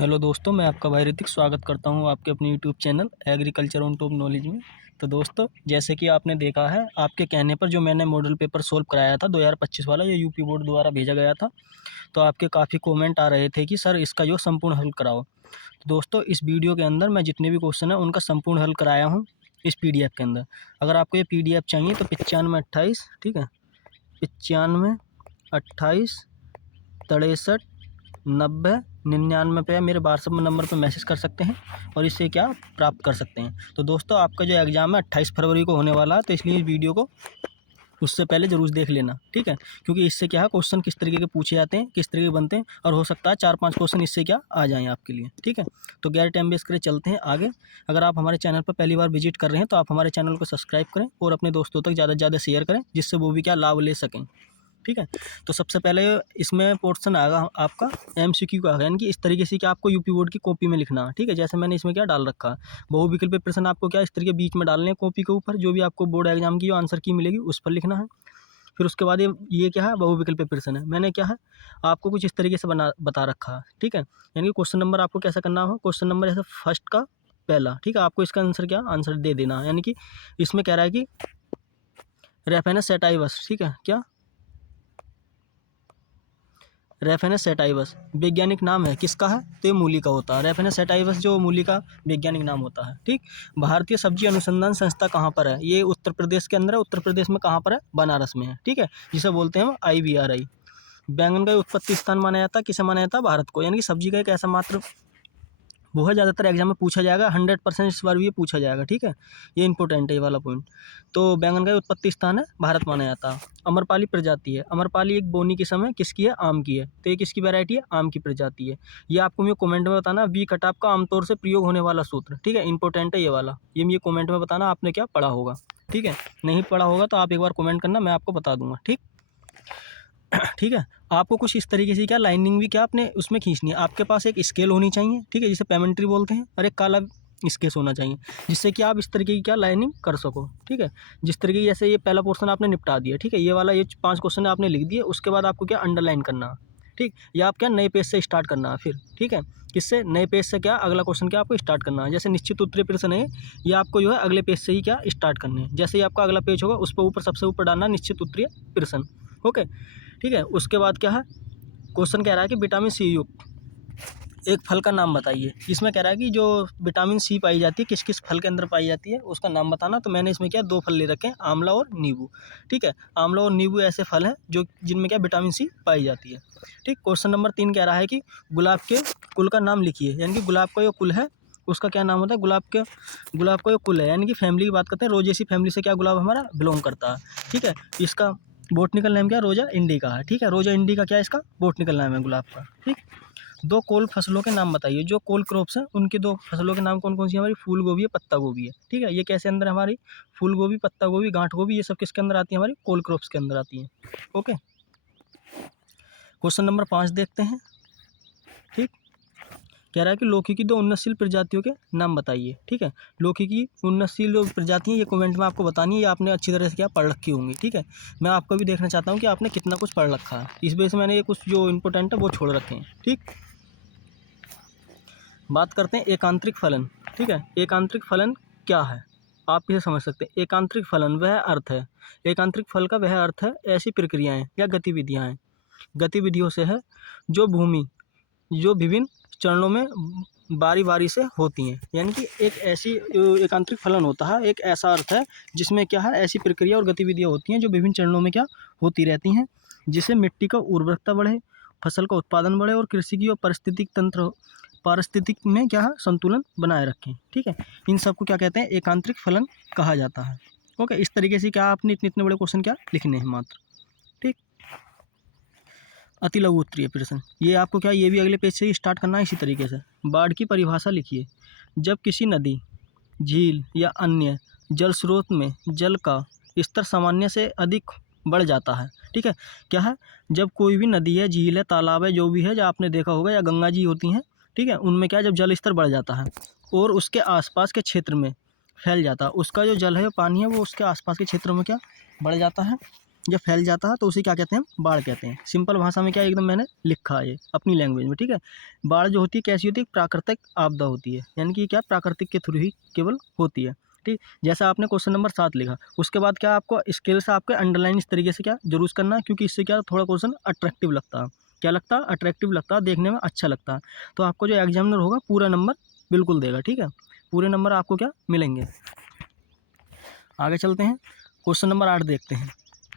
Hello दोस्तों, मैं आपका भाई ऋतिक स्वागत करता हूं आपके अपने YouTube channel agriculture on top knowledge में। तो दोस्तों, जैसे कि आपने देखा है, आपके कहने पर जो मैंने मॉडल पेपर सॉल्व कराया था 2025 वाला, ये यूपी बोर्ड द्वारा भेजा गया था। तो आपके काफ़ी कमेंट आ रहे थे कि सर इसका जो संपूर्ण हल कराओ। तो दोस्तों, इस वीडियो के अंदर मैं जितने भी क्वेश्चन हैं उनका संपूर्ण हल कराया हूँ इस पीडीएफ के अंदर। अगर आपको ये पीडीएफ चाहिए तो 9528, ठीक है, 9528 63 90 99 पे मेरे व्हाट्सअप नंबर पे मैसेज कर सकते हैं और इससे क्या प्राप्त कर सकते हैं। तो दोस्तों, आपका जो एग्ज़ाम है 28 फरवरी को होने वाला है, तो इसलिए इस वीडियो को उससे पहले ज़रूर देख लेना, ठीक है। क्योंकि इससे क्या है, क्वेश्चन किस तरीके के पूछे जाते हैं, किस तरीके के बनते हैं, और हो सकता है 4-5 क्वेश्चन इससे क्या आ जाएँ आपके लिए, ठीक है। तो गैर टाइम वेस्ट करे चलते हैं आगे। अगर आप हमारे चैनल पर पहली बार विजिट कर रहे हैं तो आप हमारे चैनल को सब्सक्राइब करें और अपने दोस्तों तक ज़्यादा से ज़्यादा शेयर करें, जिससे वो भी क्या लाभ ले सकें, ठीक है। तो सबसे पहले इसमें पोर्शन आएगा आपका एमसीक्यू का, यानी कि इस तरीके से कि आपको यूपी बोर्ड की कॉपी में लिखना है, ठीक है। जैसे मैंने इसमें क्या डाल रखा है, बहुविकल्पीय प्रश्न आपको क्या इस तरीके बीच में डालने हैं कॉपी के ऊपर, जो भी आपको बोर्ड एग्जाम की जो आंसर की मिलेगी उस पर लिखना है। फिर उसके बाद ये क्या है, बहुविकल्पीय प्रश्न है। मैंने क्या है आपको कुछ इस तरीके से बता रखा है, ठीक है। यानी कि क्वेश्चन नंबर आपको कैसा करना हो, क्वेश्चन नंबर ऐसे फर्स्ट का पहला, ठीक है, आपको इसका आंसर दे देना है। यानी कि इसमें कह रहा है कि रेफेनस सेटाइवस, ठीक है, क्या रेफेनस सेटाइवस वैज्ञानिक नाम है किसका है, तो ये मूली का होता है। रेफेनस सेटाइवस जो मूली का वैज्ञानिक नाम होता है, ठीक। भारतीय सब्जी अनुसंधान संस्था कहाँ पर है, ये उत्तर प्रदेश के अंदर है। उत्तर प्रदेश में कहाँ पर है, बनारस में है, ठीक है, जिसे बोलते हैं IVRI। बैंगन का उत्पत्ति स्थान माना जाता है, किसे माना जाता है, भारत को। यानी कि सब्जी का एक ऐसा मात्र वो है, ज़्यादातर एग्जाम में पूछा जाएगा, 100% इस बार भी ये पूछा जाएगा, ठीक है। ये इंपॉर्टेंट है ये वाला पॉइंट। तो बैंगन का उत्पत्ति स्थान है, भारत माना जाता है। अमरपाली प्रजाति है, अमरपाली एक बोनी किस्म है, किसकी है, आम की है। तो ये किसकी वैरायटी है, आम की प्रजाति है। ये आपको मुझे कमेंट में बताना, वी कटाप का आमतौर से प्रयोग होने वाला सूत्र, ठीक है, इंपॉर्टेंट है ये वाला। ये मुझे कमेंट में बताना आपने क्या पढ़ा होगा, ठीक है। नहीं पढ़ा होगा तो आप एक बार कमेंट करना, मैं आपको बता दूंगा, ठीक। ठीक है। आपको कुछ इस तरीके से क्या लाइनिंग भी क्या अपने उसमें खींचनी है। आपके पास एक स्केल होनी चाहिए, ठीक है, जिसे पेमेंट्री बोलते हैं, और एक काला स्केच होना चाहिए, जिससे कि आप इस तरीके की क्या लाइनिंग कर सको, ठीक है। जिस तरीके की जैसे ये पहला पोर्शन आपने निपटा दिया, ठीक है, ये वाला ये 5 क्वेश्चन आपने लिख दिए, उसके बाद आपको क्या अंडरलाइन करना है, ठीक। या आप क्या नए पेज से स्टार्ट करना है फिर, ठीक है। किससे, नए पेज से क्या अगला क्वेश्चन क्या आपको स्टार्ट करना है। जैसे निश्चित उत्तरीय प्रश्न है, ये आपको जो है अगले पेज से ही क्या स्टार्ट करने हैं। जैसे ही आपका अगला पेज होगा उस पर ऊपर सबसे ऊपर डालना निश्चित उत्तरीय प्रश्न, ओके, ठीक है। उसके बाद क्या है, क्वेश्चन कह रहा है कि विटामिन सी युक्त एक फल का नाम बताइए। इसमें कह रहा है कि जो विटामिन सी पाई जाती है किस किस फल के अंदर पाई जाती है, उसका नाम बताना। तो मैंने इसमें क्या 2 फल ले रखे हैं, आंवला और नींबू, ठीक है। आंवला और नींबू ऐसे फल हैं जो जिनमें क्या विटामिन सी पाई जाती है, ठीक। क्वेश्चन नंबर 3 कह रहा है कि गुलाब के कुल का नाम लिखिए। यानी कि गुलाब का जो कुल है उसका क्या नाम होता है, गुलाब का जो कुल है, यानी कि फैमिली की बात करते हैं, रोजेसी फैमिली से क्या गुलाब हमारा बिलोंग करता है, ठीक है। इसका बोटनिकल नेम क्या, रोजा इंडिका है, ठीक है। रोजा इंडिका क्या इसका बोटनिकल नाम है गुलाब का, ठीक। 2 कोल फसलों के नाम बताइए। जो कोल क्रॉप्स हैं उनकी 2 फसलों के नाम कौन कौन सी है, हमारी फूल गोभी है, पत्ता गोभी है, ठीक है। ये कैसे अंदर हमारी फूल गोभी, पत्ता गोभी, गांठ गोभी, ये सब किसके अंदर आती है, हमारी कोल क्रॉप्स के अंदर आती है, ओके। क्वेश्चन नंबर 5 देखते हैं, ठीक। कह रहा है कि लौकी की 2 उन्नतशील प्रजातियों के नाम बताइए, ठीक है। लौकी की उन्नतशील जो प्रजातियाँ ये कमेंट में आपको बतानी है, ये आपने अच्छी तरह से क्या पढ़ रखी होंगी, ठीक है। मैं आपको भी देखना चाहता हूँ कि आपने कितना कुछ पढ़ रखा है, इस वजह से मैंने ये कुछ जो इंपॉर्टेंट है वो छोड़ रखे हैं, ठीक। बात करते हैं एकांतरिक फलन, ठीक है। एकांतरिक फलन क्या है, आप इसे समझ सकते हैं। एकांतरिक फलन वह अर्थ है, एकांतरिक फल का वह अर्थ है, ऐसी प्रक्रियाएं या गतिविधियां हैं, गतिविधियों से है जो भूमि जो विभिन्न चरणों में बारी बारी से होती हैं। यानी कि एक ऐसी एकांतरिक फलन होता है, एक ऐसा अर्थ है जिसमें क्या है, ऐसी प्रक्रिया और गतिविधियां होती हैं जो विभिन्न चरणों में क्या होती रहती हैं, जिससे मिट्टी का उर्वरकता बढ़े, फसल का उत्पादन बढ़े और कृषि की और पारिस्थितिक में क्या है, संतुलन बनाए रखें, ठीक है। इन सबको क्या कहते हैं, एकांतरिक फलन कहा जाता है, ओके। इस तरीके से क्या आपने इतने इतने बड़े क्वेश्चन क्या लिखने हैं मात्र, ठीक। अति लघु उत्तरीय प्रश्न, ये आपको क्या, ये भी अगले पेज से ही स्टार्ट करना है इसी तरीके से। बाढ़ की परिभाषा लिखिए। जब किसी नदी, झील या अन्य जल स्रोत में जल का स्तर सामान्य से अधिक बढ़ जाता है, ठीक है। क्या है, जब कोई भी नदी है, झील है, तालाब है, जो भी है, जो आपने देखा होगा, या गंगा जी होती हैं, ठीक है, उनमें क्या जब जल स्तर बढ़ जाता है और उसके आसपास के क्षेत्र में फैल जाता है, उसका जो जल है, पानी है, वो उसके आसपास के क्षेत्र में क्या बढ़ जाता है, जब फैल जाता है तो उसे क्या कहते हैं, बाढ़ कहते हैं। सिंपल भाषा में क्या एकदम मैंने लिखा है ये अपनी लैंग्वेज में, ठीक है। बाढ़ जो होती है कैसी होती है, प्राकृतिक आपदा होती है, यानी कि क्या प्राकृतिक के थ्रू ही केवल होती है, ठीक। जैसा आपने क्वेश्चन नंबर 7 लिखा, उसके बाद क्या आपको स्केल से आपके अंडरलाइन इस तरीके से क्या जरूर करना है, क्योंकि इससे क्या थोड़ा क्वेश्चन अट्रैक्टिव लगता है। क्या लगता है, अट्रैक्टिव लगता है, देखने में अच्छा लगता है। तो आपको जो एग्जामिनर होगा पूरा नंबर बिल्कुल देगा, ठीक है, पूरे नंबर आपको क्या मिलेंगे। आगे चलते हैं, क्वेश्चन नंबर 8 देखते हैं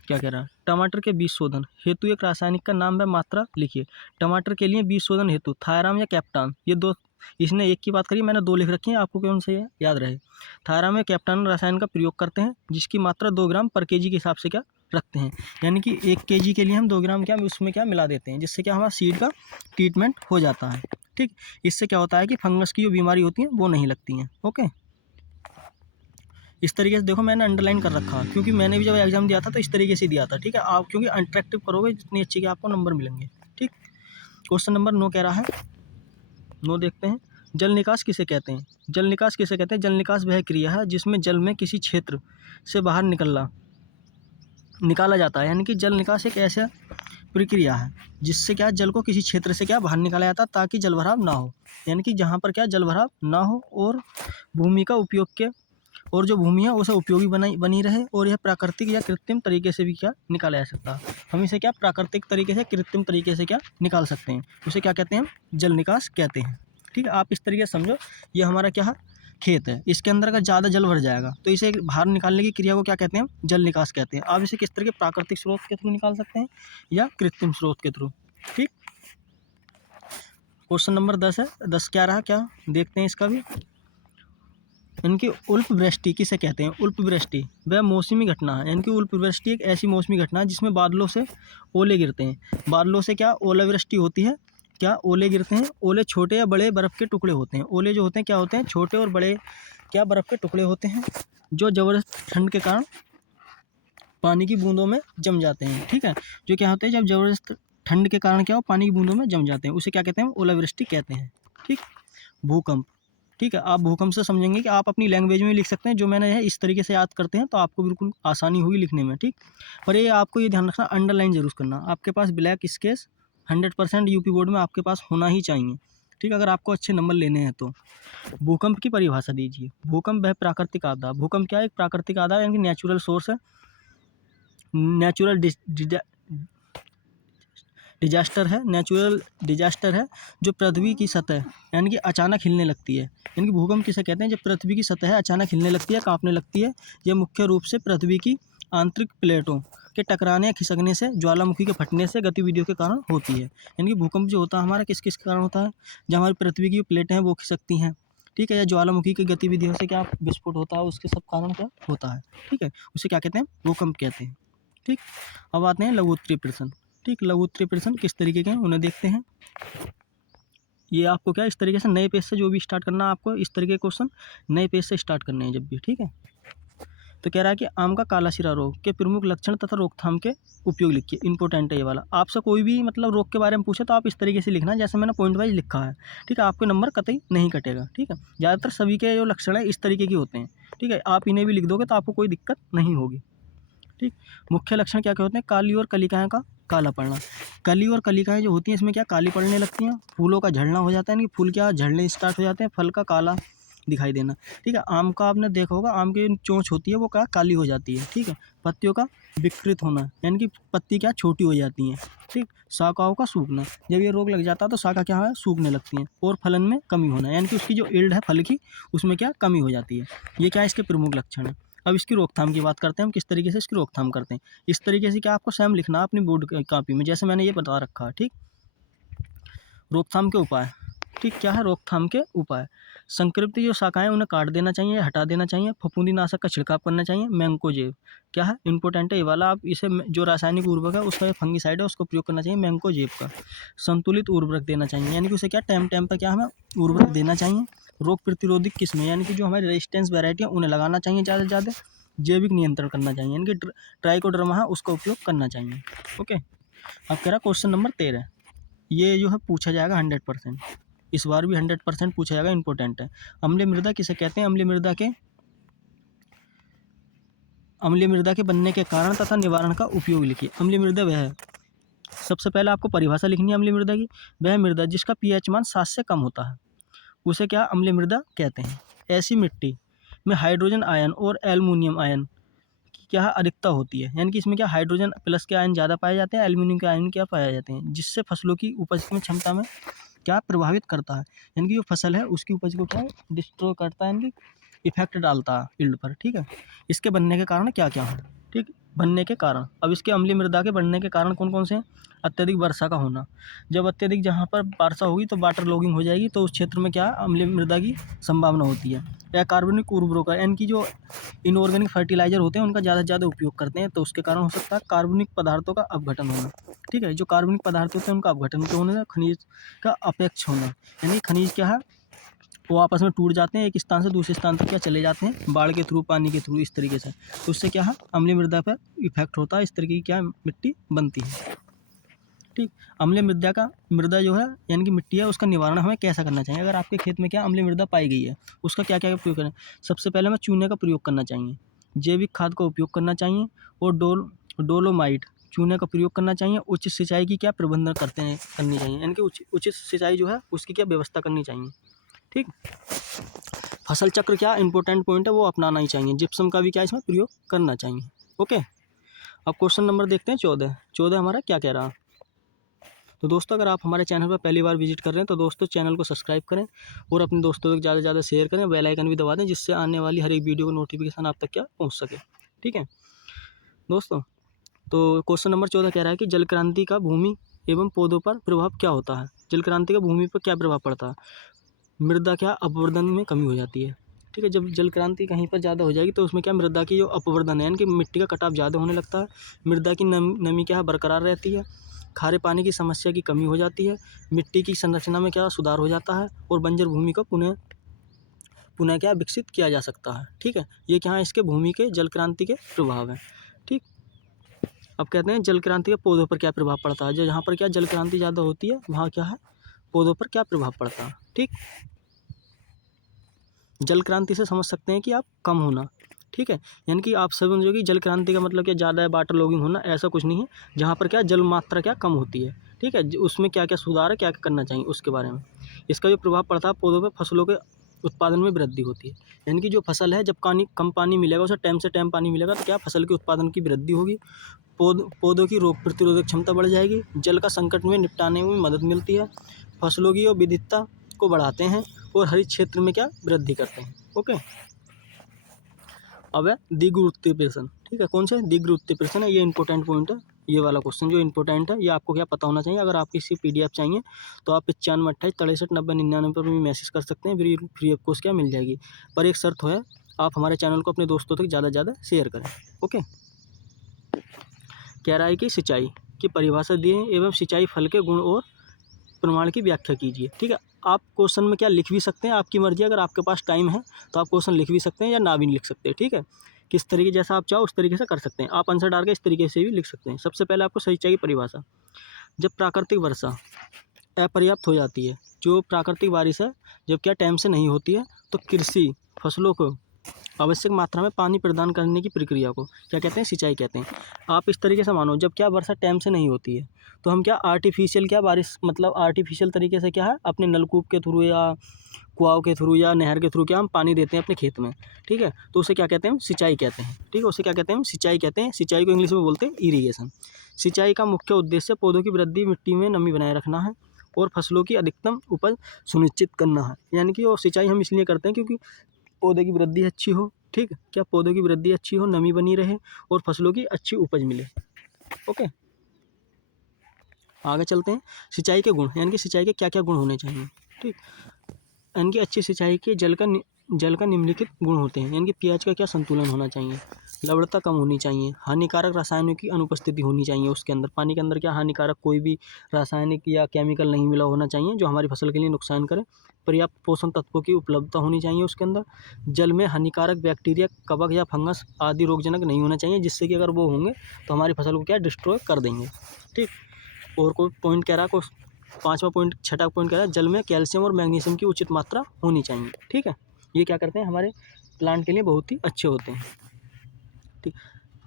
क्या कह रहा है। टमाटर के बीज शोधन हेतु एक रासायनिक का नाम व मात्रा लिखिए। टमाटर के लिए बीज शोधन हेतु थायराम या कैप्टान, ये दो, इसने एक की बात करी, मैंने दो लिख रखी है, आपको कौन से याद रहे। थायराम या कैप्टान रसायन का प्रयोग करते हैं जिसकी मात्रा 2 ग्राम पर केजी के हिसाब से क्या रखते हैं, यानी कि 1 केजी के लिए हम 2 ग्राम क्या उसमें क्या मिला देते हैं, जिससे क्या हमारा सीड का ट्रीटमेंट हो जाता है, ठीक। इससे क्या होता है कि फंगस की जो बीमारी होती है वो नहीं लगती हैं। ओके, इस तरीके से देखो मैंने अंडरलाइन कर रखा, क्योंकि मैंने भी जब एग्जाम दिया था तो इस तरीके से दिया था, ठीक है। आप क्योंकि अट्रैक्टिव करोगे जितनी अच्छी के आपको नंबर मिलेंगे, ठीक। क्वेश्चन नंबर 9 कह रहा है, 9 देखते हैं। जल निकास किसे कहते हैं। जल निकास किसे कहते हैं, जल निकास वह क्रिया है जिसमें जल में किसी क्षेत्र से बाहर निकाला जाता है, यानी कि जल निकास एक ऐसा प्रक्रिया है जिससे क्या जल को किसी क्षेत्र से क्या बाहर निकाला जाता है ताकि जल भराव ना हो, यानी कि जहाँ पर क्या जल भराव ना हो और भूमि का उपयोग के और जो भूमि है उसे उपयोगी बनी रहे, और यह प्राकृतिक या कृत्रिम तरीके से भी क्या निकाला जा सकता है। हम इसे क्या प्राकृतिक तरीके से कृत्रिम तरीके से क्या निकाल सकते हैं, उसे क्या कहते हैं, जल निकास कहते हैं, ठीक है। आप इस तरीके से समझो, ये हमारा क्या है, खेत है, इसके अंदर अगर ज़्यादा जल भर जाएगा तो इसे बाहर निकालने की क्रिया को क्या कहते हैं, जल निकास कहते हैं। आप इसे किस तरह के प्राकृतिक स्रोत के थ्रू निकाल सकते हैं या कृत्रिम स्रोत के थ्रू, ठीक। क्वेश्चन नंबर 10 है, 10 क्या रहा, क्या देखते हैं इसका भी। इनकी उल्प वृष्टि किसे कहते हैं। उल्प वृष्टि वह मौसमी घटना है, यानी कि उल्प वृष्टि एक ऐसी मौसमी घटना है जिसमें बादलों से ओले गिरते हैं। बादलों से क्या ओलावृष्टि होती है, क्या ओले गिरते हैं। ओले छोटे या बड़े बर्फ़ के टुकड़े होते हैं। ओले जो होते हैं क्या होते हैं, छोटे और बड़े क्या बर्फ़ के टुकड़े होते हैं जो ज़बरदस्त ठंड के कारण पानी की बूंदों में जम जाते हैं, ठीक है। जो क्या होते हैं, जब ज़बरदस्त ठंड के कारण क्या हो पानी की बूंदों में जम जाते हैं, उसे क्या कहते हैं, ओलावृष्टि कहते हैं, ठीक। भूकंप, ठीक है। आप भूकंप से समझेंगे कि आप अपनी लैंग्वेज में लिख सकते हैं, जो मैंने है इस तरीके से याद करते हैं तो आपको बिल्कुल आसानी होगी लिखने में, ठीक। पर ये आपको ये ध्यान रखना, अंडरलाइन जरूर करना। आपके पास ब्लैक स्केच 100% यूपी बोर्ड में आपके पास होना ही चाहिए, ठीक, अगर आपको अच्छे नंबर लेने हैं तो। भूकंप की परिभाषा दीजिए। भूकंप वह प्राकृतिक आपदा, भूकंप क्या है, एक प्राकृतिक आपदा यानी कि नेचुरल सोर्स है, नेचुरल डिजास्टर है, नेचुरल डिजास्टर है जो पृथ्वी की सतह यानी कि अचानक हिलने लगती है। यानी कि भूकंप किसे कहते हैं, जब पृथ्वी की सतह अचानक हिलने लगती है, कांपने लगती है। यह मुख्य रूप से पृथ्वी की आंतरिक प्लेटों के टकराने या खिसकने से, ज्वालामुखी के फटने से गतिविधियों के कारण होती है। यानी कि भूकंप जो होता है हमारा किस किस कारण होता है, जब हमारी पृथ्वी की प्लेटें हैं वो खिसकती हैं, ठीक है, या ज्वालामुखी की गतिविधियों से क्या विस्फोट होता है, उसके सब कारण क्या होता है, ठीक है, उसे क्या कहते हैं, भूकंप कहते हैं, ठीक। अब आते हैं लघुत्तरीय प्रश्न, ठीक। लघुत्तरीय प्रश्न किस तरीके के हैं उन्हें देखते हैं। ये आपको क्या इस तरीके से नए पेज से जो भी स्टार्ट करना है, आपको इस तरीके के क्वेश्चन नए पेज से स्टार्ट करने हैं जब भी, ठीक है। तो कह रहा है कि आम का काला सिरा रोग के प्रमुख लक्षण तथा रोकथाम के उपयोग लिखिए। इंपॉर्टेंट है ये वाला, आपसे कोई भी मतलब रोग के बारे में पूछे तो आप इस तरीके से लिखना जैसे मैंने पॉइंट वाइज लिखा है, ठीक है। आपके नंबर कतई नहीं कटेगा, ठीक है। ज़्यादातर सभी के जो लक्षण है इस तरीके के होते हैं, ठीक है। आप इन्हें भी लिख दोगे तो आपको कोई दिक्कत नहीं होगी, ठीक। मुख्य लक्षण क्या क्या होते हैं, काली और कलिकाएँ का काला पड़ना। कली और कलिकाएँ जो होती हैं इसमें क्या काली पड़ने लगती हैं, फूलों का झड़ना हो जाता है, यानी कि फूल क्या झड़ने स्टार्ट हो जाते हैं, फल का काला दिखाई देना, ठीक है। आम का आपने देखा होगा, आम की चोंच होती है वो क्या काली हो जाती है, ठीक है। पत्तियों का विकृत होना, यानी कि पत्ती क्या छोटी हो जाती हैं, ठीक। शाखाओं का सूखना, जब ये रोग लग जाता है तो शाखा क्या है सूखने लगती हैं। और फलन में कमी होना, यानी कि उसकी जो इल्ड है फल की उसमें क्या कमी हो जाती है। ये क्या इसके प्रमुख लक्षण है। अब इसकी रोकथाम की बात करते हैं हम, किस तरीके से इसकी रोकथाम करते हैं। इस तरीके से क्या आपको सेम लिखना है अपनी बोर्ड कॉपी में, जैसे मैंने ये बता रखा है, ठीक। रोकथाम के उपाय, ठीक, क्या है रोकथाम के उपाय। संक्रमित जो शाखाएं उन्हें काट देना चाहिए, हटा देना चाहिए। फफूंदी नाशक का छिड़काव करना चाहिए। मैंकोजेब क्या है इंपॉर्टेंट है ये वाला, आप इसे जो रासायनिक उर्वरक है उसका फंगीसाइड है उसको प्रयोग करना चाहिए, मैंकोजेब का। संतुलित उर्वरक देना चाहिए, यानी कि उसे क्या टाइम टाइम पर क्या हमें उर्वरक देना चाहिए। रोग प्रतिरोधक किस्में, यानी कि जो हमारी रेजिस्टेंस वैरायटी है उन्हें लगाना चाहिए ज़्यादा से ज़्यादा। जैविक नियंत्रण करना चाहिए, यानी कि ट्राइकोडर्मा है उसका उपयोग करना चाहिए। ओके, अब कह रहा क्वेश्चन नंबर 13, ये जो है पूछा जाएगा 100%, इस बार भी 100% पूछा जाएगा, इंपॉर्टेंट है। अम्लीय मृदा किसे कहते हैं। अम्लीय मृदा के अम्लीय मृदा के बनने के कारण तथा निवारण का उपयोग लिखिए। अम्लीय मृदा वह है, सबसे पहले आपको परिभाषा लिखनी है अम्लीय मृदा की। वह मृदा जिसका पीएच मान 7 से कम होता है उसे क्या अम्लीय मृदा कहते हैं। ऐसी मिट्टी में हाइड्रोजन आयन और एल्युमिनियम आयन की क्या अधिकता होती है, यानी कि इसमें क्या हाइड्रोजन प्लस के आयन ज़्यादा पाए जाते हैं, एल्युमिनियम के आयन क्या पाए जाते हैं, जिससे फसलों की उपज में क्षमता में क्या प्रभावित करता है, यानी कि जो फसल है उसकी उपज को क्या डिस्ट्रॉय करता है, यानी कि इफेक्ट डालता है यील्ड पर। ठीक है, इसके बनने के कारण क्या क्या है। ठीक, बनने के कारण, अब इसके अम्लीय मृदा के बनने के कारण कौन कौन से हैं। अत्यधिक वर्षा का होना, जब अत्यधिक जहाँ पर वर्षा होगी तो वाटर लॉगिंग हो जाएगी, तो उस क्षेत्र में क्या अम्लीय मृदा की संभावना होती है। या कार्बनिक उर्वरकों यानी कि जो इनऑर्गेनिक फर्टिलाइजर होते हैं उनका ज़्यादा से ज़्यादा उपयोग करते हैं, तो उसके कारण हो सकता है कार्बनिक पदार्थों का अपघटन होना। ठीक है, जो कार्बनिक पदार्थ होते हैं उनका अपघटन क्यों होने, खनिज का अपेक्ष होना, यानी खनिज क्या है वो आपस में टूट जाते हैं, एक स्थान से दूसरे स्थान तक क्या चले जाते हैं, बाढ़ के थ्रू, पानी के थ्रू, इस तरीके से। तो उससे क्या है अम्लीय मृदा पर इफेक्ट होता है, इस तरीके की क्या मिट्टी बनती है। ठीक, अम्लीय मृदा जो है यानी कि मिट्टी है उसका निवारण हमें कैसा करना चाहिए। अगर आपके खेत में क्या अम्लीय मृदा पाई गई है उसका क्या क्या प्रयोग करें। सबसे पहले हमें चूने का प्रयोग करना चाहिए, जैविक खाद का उपयोग करना चाहिए और डोलोमाइट चूने का प्रयोग करना चाहिए। उचित सिंचाई की क्या प्रबंधन करनी चाहिए, यानी कि उचित सिंचाई जो है उसकी क्या व्यवस्था करनी चाहिए। ठीक, फसल चक्र क्या इंपॉर्टेंट पॉइंट है वो अपनाना ही चाहिए। जिप्सम का भी क्या इसमें प्रयोग करना चाहिए। ओके, अब क्वेश्चन नंबर देखते हैं 14 हमारा क्या कह रहा है। तो दोस्तों अगर आप हमारे चैनल पर पहली बार विजिट कर रहे हैं तो दोस्तों चैनल को सब्सक्राइब करें और अपने दोस्तों तक ज़्यादा से ज़्यादा शेयर करें, बेल आइकन भी दबा दें जिससे आने वाली हर एक वीडियो का नोटिफिकेशन आप तक क्या पहुंच सके। ठीक है दोस्तों, तो क्वेश्चन नंबर 14 कह रहा है कि जल क्रांति का भूमि एवं पौधों पर प्रभाव क्या होता है। जल क्रांति का भूमि पर क्या प्रभाव पड़ता है। मृदा क्या अपवर्धन में कमी हो जाती है। ठीक है, जब जल क्रांति कहीं पर ज़्यादा हो जाएगी तो उसमें क्या मृदा की जो अपवर्धन है यानी कि मिट्टी का कटाव ज़्यादा होने लगता है, मृदा की नमी क्या है बरकरार रहती है, खारे पानी की समस्या की कमी हो जाती है, मिट्टी की संरचना में क्या सुधार हो जाता है और बंजर भूमि को पुनः क्या विकसित किया जा सकता है। ठीक है, ये क्या है इसके भूमि के जल क्रांति के प्रभाव हैं। ठीक, अब कहते हैं जल क्रांति के पौधों पर क्या प्रभाव पड़ता है। जो जहाँ पर क्या जल क्रांति ज़्यादा होती है वहाँ क्या है पौधों पर क्या प्रभाव पड़ता है। ठीक, जल क्रांति से समझ सकते हैं कि आप कम होना। ठीक है, यानी कि आप समझो कि जल क्रांति का मतलब क्या ज़्यादा है वाटर लॉगिंग होना, ऐसा कुछ नहीं है। जहाँ पर क्या जल मात्रा क्या कम होती है। ठीक है, उसमें क्या क्या सुधार है, क्या क्या करना चाहिए उसके बारे में। इसका जो प्रभाव पड़ता है पौधों पर, फसलों के उत्पादन में वृद्धि होती है, यानी कि जो फसल है जब कम पानी मिलेगा उसे टाइम से टाइम पानी मिलेगा तो क्या फसल के उत्पादन की वृद्धि होगी, पौधों की रोग प्रतिरोधक क्षमता बढ़ जाएगी, जल का संकट में निपटाने में मदद मिलती है, फसलों की विविधता को बढ़ाते हैं और हरित क्षेत्र में क्या वृद्धि करते हैं। ओके, अब है दिग्वृत्तिप्रसन। ठीक है, कौन से दिग्वृत्तिप्रसन है, ये इंपॉर्टेंट पॉइंट है। ये वाला क्वेश्चन जो इंपॉर्टेंट है ये आपको क्या पता होना चाहिए। अगर आपकी इसकी PDF चाहिए तो आप 95 28 63 90 99 पर भी मैसेज कर सकते हैं, फ्री ऑफ कॉस्ट क्या मिल जाएगी। पर एक शर्त है, आप हमारे चैनल को अपने दोस्तों तक ज़्यादा से ज़्यादा शेयर करें। ओके, कह रहा है कि सिंचाई की परिभाषा दिए एवं सिंचाई फल के गुण और प्रमाण की व्याख्या कीजिए। ठीक है, आप क्वेश्चन में क्या लिख भी सकते हैं, आपकी मर्जी। अगर आपके पास टाइम है तो आप क्वेश्चन लिख भी सकते हैं या ना भी लिख सकते हैं। ठीक है, किस तरीके जैसा आप चाहो उस तरीके से कर सकते हैं। आप आंसर डाल के इस तरीके से भी लिख सकते हैं। सबसे पहले आपको सिंचाई की परिभाषा, जब प्राकृतिक वर्षा अपर्याप्त हो जाती है, जो प्राकृतिक बारिश है जब क्या टाइम से नहीं होती है तो कृषि फसलों को आवश्यक मात्रा में पानी प्रदान करने की प्रक्रिया को क्या कहते हैं, सिंचाई कहते हैं। आप इस तरीके से मानो, जब क्या वर्षा टाइम से नहीं होती है तो हम क्या आर्टिफिशियल क्या बारिश, मतलब आर्टिफिशियल तरीके से क्या है अपने नलकूप के थ्रू या कुआओं के थ्रू या नहर के थ्रू क्या हम पानी देते हैं अपने खेत में। ठीक है, तो उसे क्या कहते हैं, सिंचाई कहते हैं। ठीक है, उसे क्या कहते हैं, सिंचाई कहते हैं। सिंचाई को इंग्लिश में बोलते हैं इरीगेशन। सिंचाई का मुख्य उद्देश्य पौधों की वृद्धि, मिट्टी में नमी बनाए रखना है और फसलों की अधिकतम उपज सुनिश्चित करना है। यानी कि वो सिंचाई हम इसलिए करते हैं क्योंकि पौधे की वृद्धि अच्छी हो। ठीक, क्या पौधों की वृद्धि अच्छी हो, नमी बनी रहे और फसलों की अच्छी उपज मिले। ओके, आगे चलते हैं। सिंचाई के गुण, यानी कि सिंचाई के क्या क्या गुण होने चाहिए। ठीक, यानी कि अच्छी सिंचाई के जल का निम्नलिखित गुण होते हैं, यानी कि pH का क्या संतुलन होना चाहिए, लवणता कम होनी चाहिए, हानिकारक रसायनों की अनुपस्थिति होनी चाहिए उसके अंदर। पानी के अंदर क्या हानिकारक कोई भी रासायनिक या केमिकल नहीं मिला होना चाहिए जो हमारी फसल के लिए नुकसान करे। पर्याप्त पोषण तत्वों की उपलब्धता होनी चाहिए उसके अंदर। जल में हानिकारक बैक्टीरिया, कवक या फंगस आदि रोगजनक नहीं होना चाहिए, जिससे कि अगर वो होंगे तो हमारी फसल को क्या डिस्ट्रॉय कर देंगे। ठीक, और कोई पॉइंट कह रहा है, पाँचवा पॉइंट, छठा पॉइंट कह रहा है जल में कैल्शियम और मैग्नीशियम की उचित मात्रा होनी चाहिए। ठीक है, ये क्या करते हैं हमारे प्लांट के लिए बहुत ही अच्छे होते हैं। ठीक,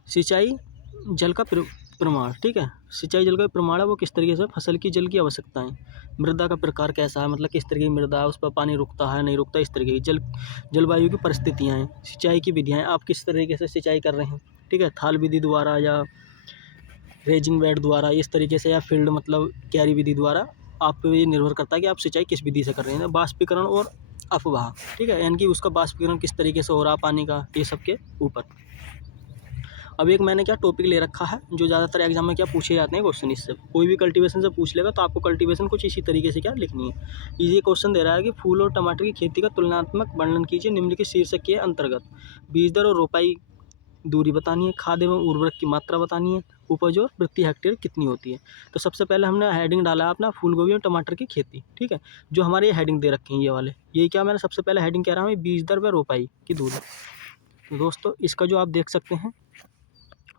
सिंचाई जल का प्रमाण, ठीक है, सिंचाई जल का प्रमाण है वो किस तरीके से, फसल की जल की आवश्यकताएं, मृदा का प्रकार कैसा है, मतलब किस तरीके की मृदा है, उस पर पानी रुकता है नहीं रुकता, इस तरीके की जलवायु की परिस्थितियाँ हैं, सिंचाई की विधियाँ, आप किस तरीके से सिंचाई कर रहे हैं, ठीक है, थाल विधि द्वारा या रेजिंग बेड द्वारा, इस तरीके से, या फील्ड मतलब क्यारी विधि द्वारा, आप पे ये निर्भर करता है कि आप सिंचाई किस विधि से कर रहे हैं। बाष्पीकरण और अपवाह, ठीक है, यानी कि उसका बाष्पीकरण किस तरीके से हो रहा पानी का, ये सब के ऊपर। अब एक मैंने क्या टॉपिक ले रखा है जो ज़्यादातर एग्जाम में क्या पूछे जाते हैं क्वेश्चन, इससे कोई भी कल्टीवेशन से पूछ लेगा तो आपको कल्टीवेशन कुछ इसी तरीके से क्या लिखनी है। ये क्वेश्चन दे रहा है कि फूल और टमाटर की खेती का तुलनात्मक वर्णन कीजिए, निम्नलिखित शीर्षक के अंतर्गत बीज दर और रोपाई दूरी बतानी है, खाद एवं उर्वरक की मात्रा बतानी है, उपज और प्रति हेक्टेयर कितनी होती है। तो सबसे पहले हमने हेडिंग डाला अपना फूल गोभी और टमाटर की खेती, ठीक है, जो हमारे ये हेडिंग दे रखे हैं ये वाले, ये क्या मैंने सबसे पहले हेडिंग कह रहा हूँ बीज दर व रोपाई की दूरी। तो दोस्तों इसका जो आप देख सकते हैं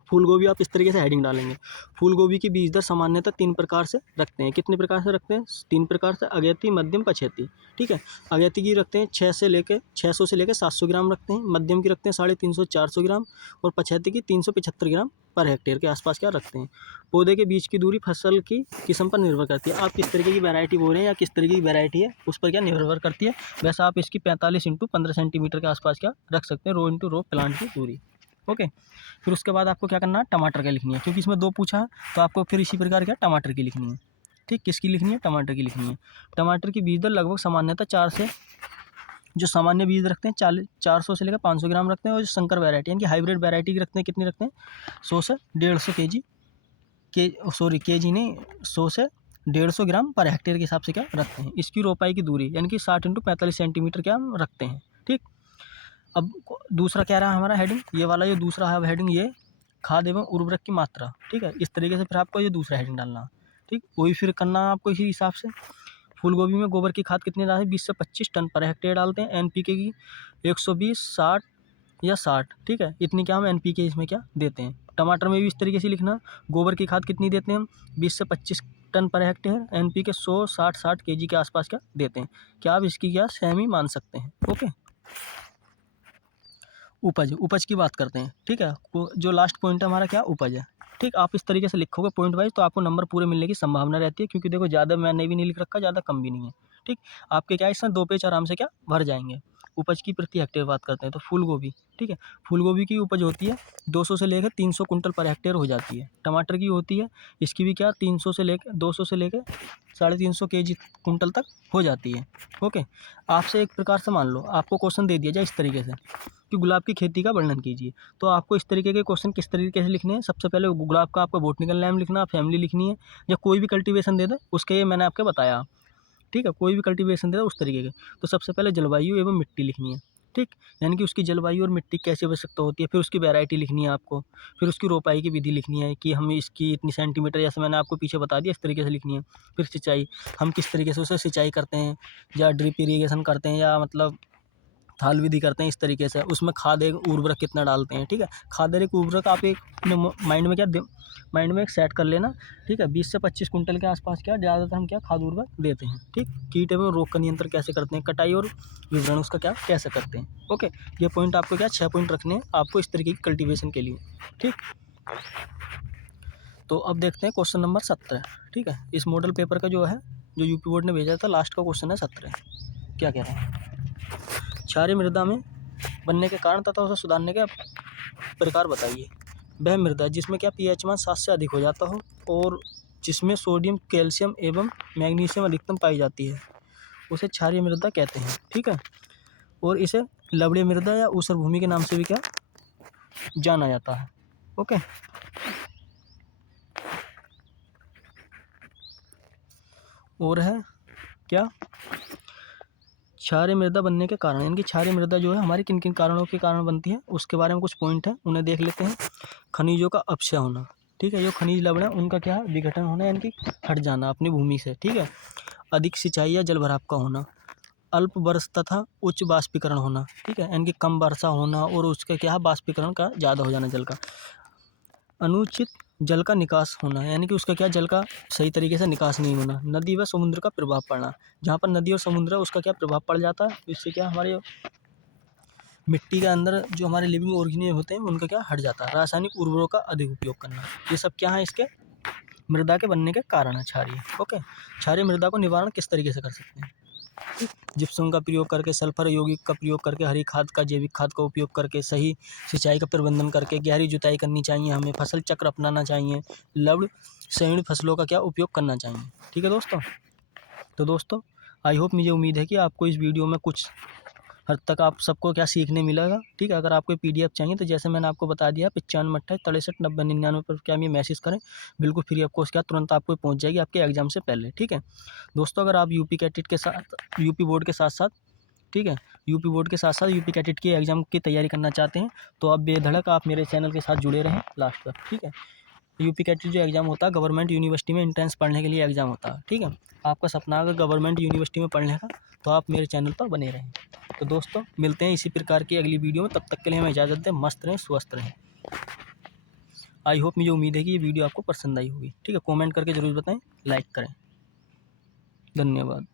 फूल गोभी, आप इस तरीके से हेडिंग डालेंगे। फूल गोभी की बीज दर सामान्यतः 3 प्रकार से रखते हैं, कितने प्रकार से रखते हैं, 3 प्रकार से, अगैती, मध्यम, पछेती, ठीक है। अगैती की रखते हैं 600 से लेके 700 ग्राम रखते हैं, मध्यम की रखते हैं 350-400 ग्राम, और पछेती की 375 ग्राम पर हेक्टेयर के आसपास क्या रखते हैं। पौधे के बीच की दूरी फसल की किस्म पर निर्भर करती है, आप किस तरीके की वैरायटी बोल रहे हैं या किस तरीके की वैरायटी है उस पर क्या निर्भर करती है। वैसे आप इसकी 45 × 15 सेंटीमीटर के आसपास क्या रख सकते हैं, रो इंटू रो प्लांट की दूरी, ओके। फिर उसके बाद आपको क्या करना है, टमाटर की लिखनी है, क्योंकि इसमें 2 पूछा है तो आपको फिर इसी प्रकार क्या टमाटर की लिखनी है, ठीक, किसकी लिखनी है, टमाटर की लिखनी है। टमाटर की बीज दर लगभग सामान्यतः 4 से, जो सामान्य बीज रखते हैं 400 से लेकर 500 ग्राम रखते हैं, और जो संकर वैरायटी यानी कि हाइब्रिड वैरायटी की रखते हैं कितनी रखते हैं, 100 से 150 केजी नहीं, 100 से 150 ग्राम पर हेक्टेयर के हिसाब से क्या रखते हैं। इसकी रोपाई की दूरी यानी कि 60 × 45 सेंटीमीटर क्या हम रखते हैं, ठीक। अब दूसरा क्या रहा हमारा हेडिंग, ये वाला जो दूसरा है हेडिंग, ये खाद एवं उर्वरक की मात्रा, ठीक है, इस तरीके से फिर आपको ये दूसरा हेडिंग डालना, ठीक, वही फिर करना है आपको इसी हिसाब से। फूल गोभी में गोबर की खाद कितनी डालते हैं, 20 से 25 टन पर हेक्टेयर डालते हैं। NPK की 120, 60 या 60, ठीक है, इतनी क्या हम NPK इसमें क्या देते हैं। टमाटर में भी इस तरीके से लिखना, गोबर की खाद कितनी देते हैं हम, 20 से 25 ton per hectare, NPK 100, 60 kg के आसपास क्या देते हैं। क्या आप इसकी क्या सेम ही मान सकते हैं, ओके। उपज की बात करते हैं, ठीक है, जो लास्ट पॉइंट है हमारा क्या उपज है, ठीक। आप इस तरीके से लिखोगे पॉइंट वाइज तो आपको नंबर पूरे मिलने की संभावना रहती है, क्योंकि देखो ज़्यादा मैंने भी नहीं लिख रखा, ज़्यादा कम भी नहीं है, ठीक। आपके क्या इसमें 2 पेज आराम से क्या भर जाएंगे। उपज की प्रति हेक्टेयर बात करते हैं तो फूल गोभी, ठीक है, फूल गोभी की उपज होती है 200 से लेकर 300 कुंटल पर हेक्टेयर हो जाती है। टमाटर की होती है, इसकी भी क्या 300 से लेकर 200 से लेकर 350 kg कुंटल तक हो जाती है, ओके। आपसे एक प्रकार से मान लो आपको क्वेश्चन दे दिया जाए इस तरीके से कि गुलाब की खेती का वर्णन कीजिए, तो आपको इस तरीके के क्वेश्चन किस तरीके से लिखने हैं। सबसे पहले गुलाब का आपका बॉटनिकल नेम लिखना, फैमिली लिखनी है, या कोई भी कल्टीवेशन दे दे उसके, ये मैंने आपको बताया, ठीक है, कोई भी कल्टीवेशन दे दे उस तरीके के। तो सबसे पहले जलवायु एवं मिट्टी लिखनी है, ठीक, यानी कि उसकी जलवायु और मिट्टी कैसी आवश्यकता होती है। फिर उसकी वैरायटी लिखनी है आपको, फिर उसकी रोपाई की विधि लिखनी है कि हम इसकी इतनी सेंटीमीटर, जैसे मैंने आपको पीछे बता दिया इस तरीके से लिखनी है। फिर सिंचाई, हम किस तरीके से उसे सिंचाई करते हैं, या ड्रिप इरीगेशन करते हैं, या मतलब थाल विधि करते हैं, इस तरीके से। उसमें खाद एक उर्वरक कितना डालते हैं, ठीक है, खाद एक उर्वरक आप एक अपने माइंड में क्या माइंड में एक सेट कर लेना, ठीक है। 20 से 25 कुंटल के आसपास क्या ज़्यादातर हम क्या खाद उर्वरक देते हैं, ठीक। कीट एवं रोग का नियंत्रण कैसे करते हैं, कटाई और विवरण उसका क्या कैसे करते हैं, ओके। ये पॉइंट आपको क्या 6 पॉइंट रखने हैं आपको इस तरीके की कल्टीवेशन के लिए, ठीक। तो अब देखते हैं क्वेश्चन नंबर 17, ठीक है। इस मॉडल पेपर का जो है, जो यूपी बोर्ड ने भेजा था, लास्ट का क्वेश्चन है 17, क्या कह रहा है, क्षारीय मृदा में बनने के कारण तथा उसे सुधारने के प्रकार बताइए। वह मृदा जिसमें क्या pH मान 7 से अधिक हो जाता हो और जिसमें सोडियम, कैल्शियम एवं मैग्नीशियम अधिकतम पाई जाती है, उसे क्षारीय मृदा कहते हैं, ठीक है। और इसे लवणीय मृदा या ऊसर भूमि के नाम से भी क्या जाना जाता है, ओके। और है क्या क्षारीय मृदा बनने के कारण, यानी कि क्षारीय मृदा जो है हमारी किन किन कारणों के कारण बनती है, उसके बारे में कुछ पॉइंट है, उन्हें देख लेते हैं। खनिजों का अपक्षय होना, ठीक है, जो खनिज लवण है उनका क्या विघटन होना, यानी कि हट जाना अपनी भूमि से, ठीक है। अधिक सिंचाई या जल भराव का होना, अल्प वर्षा तथा उच्च बाष्पीकरण होना, ठीक है, यानी कि कम वर्षा होना और उसका क्या बाष्पीकरण का ज़्यादा हो जाना जल का। अनुचित जल का निकास होना, यानी कि उसका क्या जल का सही तरीके से निकास नहीं होना। नदी व समुद्र का प्रभाव पड़ना, जहाँ पर नदी और समुद्र है उसका क्या प्रभाव पड़ जाता है, इससे क्या हमारे मिट्टी के अंदर जो हमारे लिविंग ऑर्गेनिज्म होते हैं उनका क्या हट जाता है। रासायनिक उर्वरकों का अधिक उपयोग करना, ये सब क्या है इसके मृदा के बनने के कारण है। क्षारीय, ओके, क्षारीय मृदा को निवारण किस तरीके से कर सकते हैं? जिप्सम का प्रयोग करके, सल्फर यौगिक का प्रयोग करके, हरी खाद का, जैविक खाद का उपयोग करके, सही सिंचाई का प्रबंधन करके, गहरी जुताई करनी चाहिए हमें, फसल चक्र अपनाना चाहिए, लवण संयुक्त फसलों का क्या उपयोग करना चाहिए। ठीक है दोस्तों। तो दोस्तों आई होप, मुझे उम्मीद है कि आपको इस वीडियो में कुछ हद तक आप सबको क्या सीखने मिलेगा। ठीक है, अगर आपको PDF चाहिए तो जैसे मैंने आपको बता दिया 95 28 63 90 99 पर क्या ये मैसेज करें, बिल्कुल फ्री ऑफ कॉस्ट क्या तुरंत आपको पहुंच जाएगी आपके एग्जाम से पहले। ठीक है दोस्तों, अगर आप यूपी कैटेट के साथ, यूपी बोर्ड के साथ साथ, ठीक है, यूपी बोर्ड के साथ साथ यूपी कैटेट की एग्जाम की तैयारी करना चाहते हैं तो आप बेधड़क आप मेरे चैनल के साथ जुड़े रहें लास्ट तक। ठीक है, यूपी कैटेट जो एग्ज़ाम होता है गवर्नमेंट यूनिवर्सिटी में एंट्रेंस पढ़ने के लिए एग्ज़ाम होता है। ठीक है, आपका सपना अगर गवर्नमेंट यूनिवर्सिटी में पढ़ने का तो आप मेरे चैनल पर बने रहें। तो दोस्तों मिलते हैं इसी प्रकार की अगली वीडियो में, तब तक के लिए हमें इजाज़त दें। मस्त रहें, स्वस्थ रहें। आई होप, मुझे उम्मीद है कि ये वीडियो आपको पसंद आई होगी। ठीक है, कमेंट करके ज़रूर बताएं, लाइक करें। धन्यवाद।